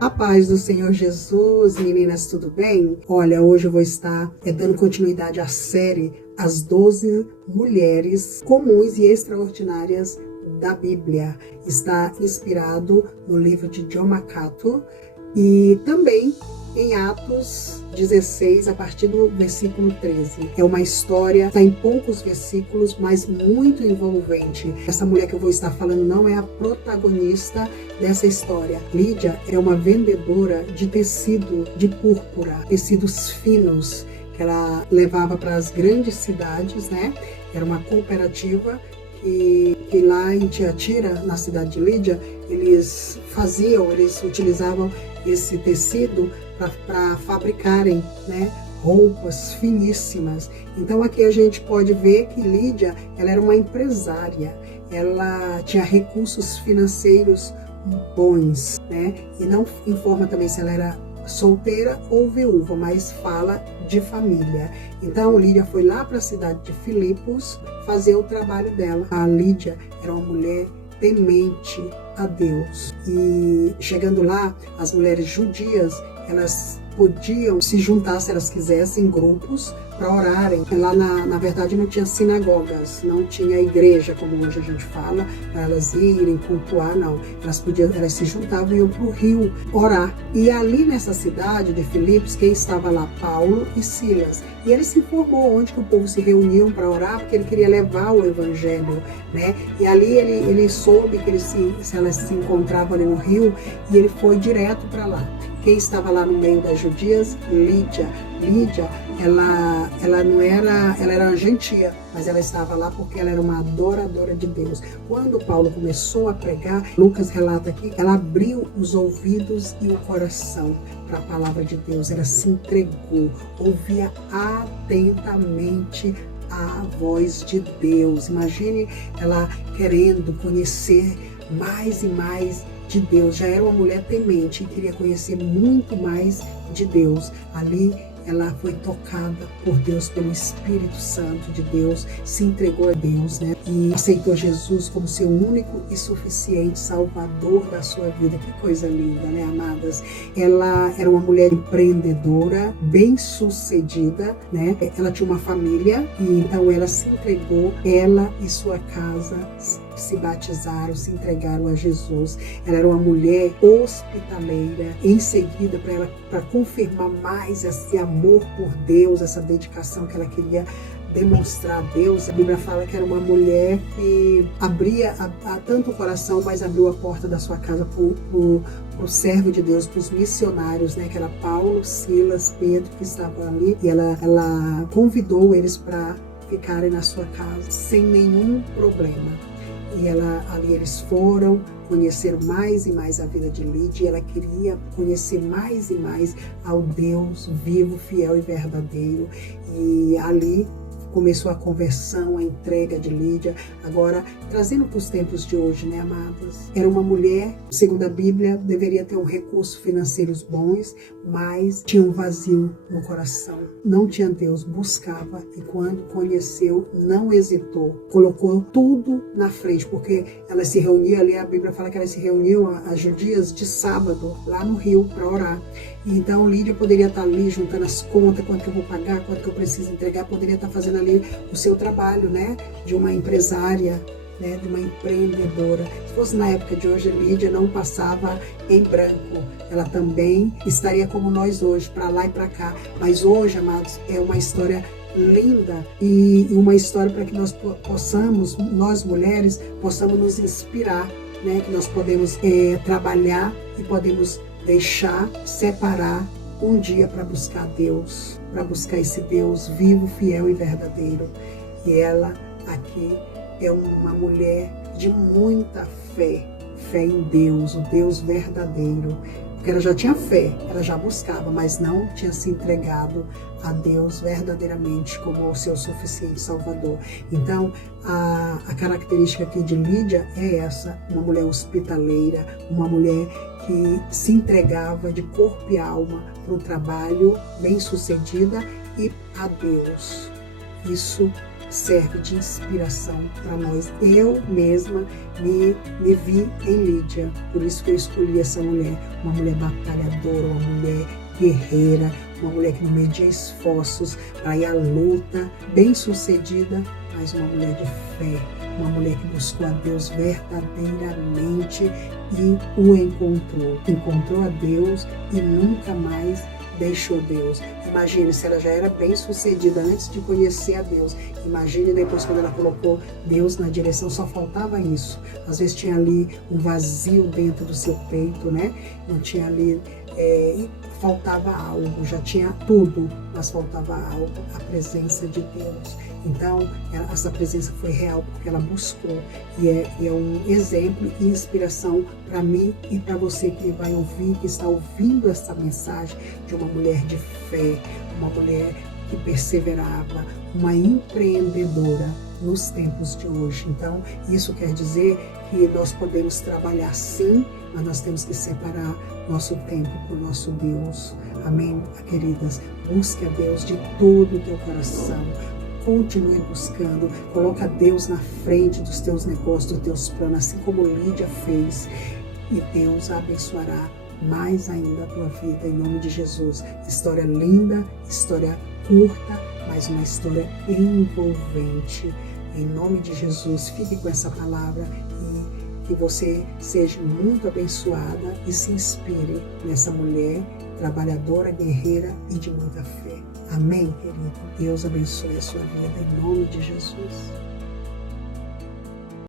A paz do Senhor Jesus, meninas, tudo bem? Olha, hoje eu vou estar dando continuidade à série As 12 Mulheres Comuns e Extraordinárias da Bíblia. Está inspirado no livro de John MacArthur e também em Atos 16, a partir do versículo 13. É uma história, está em poucos versículos, mas muito envolvente. Essa mulher que eu vou estar falando não é a protagonista dessa história. Lídia é uma vendedora de tecido de púrpura, tecidos finos, que ela levava para as grandes cidades, né? Era uma cooperativa que lá em Tiatira, na cidade de Lídia, eles utilizavam esse tecido para fabricarem, né, roupas finíssimas. Então aqui a gente pode ver que Lídia, ela era uma empresária, ela tinha recursos financeiros bons, né, e não informa também se ela era solteira ou viúva, mas fala de família. Então Lídia foi lá para a cidade de Filipos fazer o trabalho dela. A Lídia era uma mulher temente a Deus. E chegando lá, as mulheres judias, elas podiam se juntar, se elas quisessem, em grupos para orarem. Lá, na verdade, não tinha sinagogas, não tinha igreja, como hoje a gente fala, para elas irem cultuar, não. Elas se juntavam e iam para o rio orar. E ali nessa cidade de Filipos, quem estava lá? Paulo e Silas. E ele se informou onde que o povo se reuniam para orar, porque ele queria levar o evangelho, né? E ali ele soube que elas se encontravam ali no rio, e ele foi direto para lá. Quem estava lá no meio das judias? Lídia. Lídia, ela era gentia, mas ela estava lá porque ela era uma adoradora de Deus. Quando Paulo começou a pregar, Lucas relata aqui, ela abriu os ouvidos e o coração para a palavra de Deus. Ela se entregou, ouvia atentamente a voz de Deus. Imagine ela querendo conhecer mais e mais de Deus. Já era uma mulher temente e queria conhecer muito mais de Deus. Ali ela foi tocada por Deus, pelo Espírito Santo de Deus, se entregou a Deus, né? E aceitou Jesus como seu único e suficiente Salvador da sua vida. Que coisa linda, né, amadas? Ela era uma mulher empreendedora, bem-sucedida, né? Ela tinha uma família e então ela se entregou, ela e sua casa se batizaram, se entregaram a Jesus. Ela era uma mulher hospitaleira. Em seguida, para confirmar mais esse amor por Deus, essa dedicação que ela queria demonstrar a Deus, a Bíblia fala que era uma mulher que abria tanto o coração, mas abriu a porta da sua casa para o servo de Deus, para os missionários, né, que era Paulo, Silas, Pedro, que estavam ali, e ela convidou eles para ficarem na sua casa sem nenhum problema. E ali eles foram, conheceram mais e mais a vida de Lídia. Ela queria conhecer mais e mais ao Deus vivo, fiel e verdadeiro. E ali começou a conversão, a entrega de Lídia. Agora, trazendo para os tempos de hoje, né, amadas? Era uma mulher, segundo a Bíblia, deveria ter recursos financeiros bons, mas tinha um vazio no coração. Não tinha Deus, buscava, e quando conheceu, não hesitou. Colocou tudo na frente, porque elas se reuniam ali, a Bíblia fala que elas se reuniam, as judias, de sábado, lá no rio, para orar. E então Lídia poderia estar ali juntando as contas, quanto que eu vou pagar, quanto que eu preciso entregar, poderia estar fazendo ali o seu trabalho, né, de uma empresária, né, de uma empreendedora. Se fosse na época de hoje, Lídia não passava em branco. Ela também estaria como nós hoje, para lá e para cá. Mas hoje, amados, é uma história linda e uma história para que nós possamos, nós mulheres, possamos nos inspirar, né, que nós podemos trabalhar e podemos separar um dia para buscar Deus, para buscar esse Deus vivo, fiel e verdadeiro. E ela aqui é uma mulher de muita fé em Deus, o Deus verdadeiro. Porque ela já tinha fé, ela já buscava, mas não tinha se entregado a Deus verdadeiramente como o seu suficiente Salvador. Então, a característica aqui de Lídia é essa, uma mulher hospitaleira, uma mulher que se entregava de corpo e alma para o trabalho, bem-sucedida, e a Deus. Isso serve de inspiração para nós. Eu mesma me vi em Lídia, por isso que eu escolhi essa mulher, uma mulher batalhadora, uma mulher guerreira, uma mulher que não media esforços para ir à luta, bem-sucedida, mas uma mulher de fé, uma mulher que buscou a Deus verdadeiramente e o encontrou. Encontrou a Deus e nunca mais deixou Deus. Imagine se ela já era bem-sucedida antes de conhecer a Deus. Imagine depois quando ela colocou Deus na direção, só faltava isso. Às vezes tinha ali um vazio dentro do seu peito, né? Não tinha ali... faltava algo, já tinha tudo, mas faltava algo, a presença de Deus. Então, essa presença foi real porque ela buscou e é um exemplo e inspiração para mim e para você que vai ouvir, que está ouvindo essa mensagem de uma mulher de fé, uma mulher que perseverava, uma empreendedora nos tempos de hoje. Então, isso quer dizer que nós podemos trabalhar sim, mas nós temos que separar nosso tempo para o nosso Deus. Amém, queridas? Busque a Deus de todo o teu coração. Continue buscando. Coloca Deus na frente dos teus negócios, dos teus planos, assim como Lídia fez. E Deus abençoará mais ainda a tua vida, em nome de Jesus. História linda, história curta, mas uma história envolvente. Em nome de Jesus, fique com essa palavra e que você seja muito abençoada e se inspire nessa mulher trabalhadora, guerreira e de muita fé. Amém, querido? Deus abençoe a sua vida em nome de Jesus.